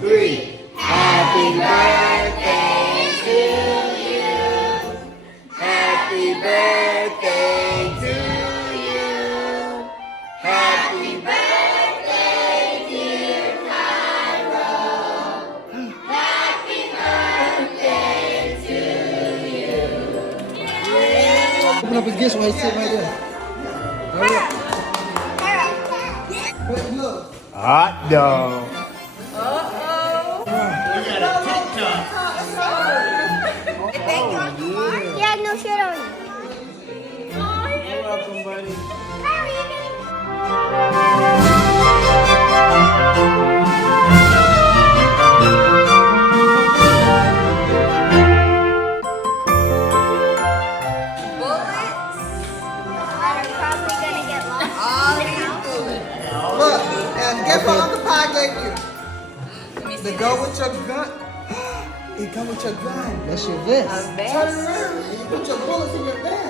Three. Happy birthday to you. Happy birthday to you. Happy birthday, dear Kyro. Happy birthday to you. Open up his gift while he's sitting right there. Hurry up. Wait, look. Hot dog. Yeah, no shit on you. You're welcome, buddy. Look, and guess what Uncle Pie gave you? To go with your gun. It go with your gun. That's your vest. A vest? Turn around. You put your bullets in your bag.